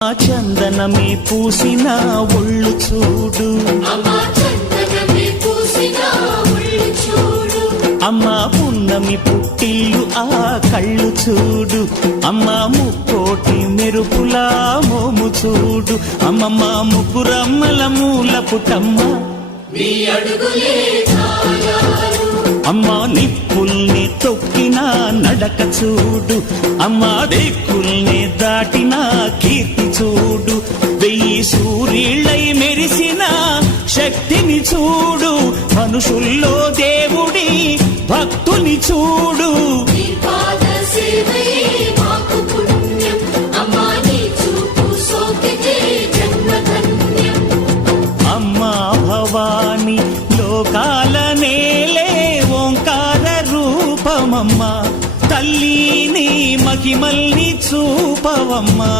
చందనమే పూసిన ఒళ్ళు చూడు, అమ్మ పున్నమి పుట్టిల్లు ఆ కళ్ళు చూడు, అమ్మ ముక్కోటి మెరుపులా మోము చూడు, అమ్మమ్మ ముగ్గురమ్మల మూల పుట్టమ్మ అమ్మ నిప్పుల్ని తొక్కిన నడక చూడు, అమ్మ దిక్కుల్ని దాటిన కీర్తి చూడు, 1000 సూర్యుళ్ళై మెరిసిన శక్తిని చూడు, మనుషుల్లో దేవుడి భక్తుని చూడు. అమ్మా భవాని లోకాల నేలే ఓంకార రూపమమ్మా, తల్లిని మహిమల్ని చూపవమ్మా.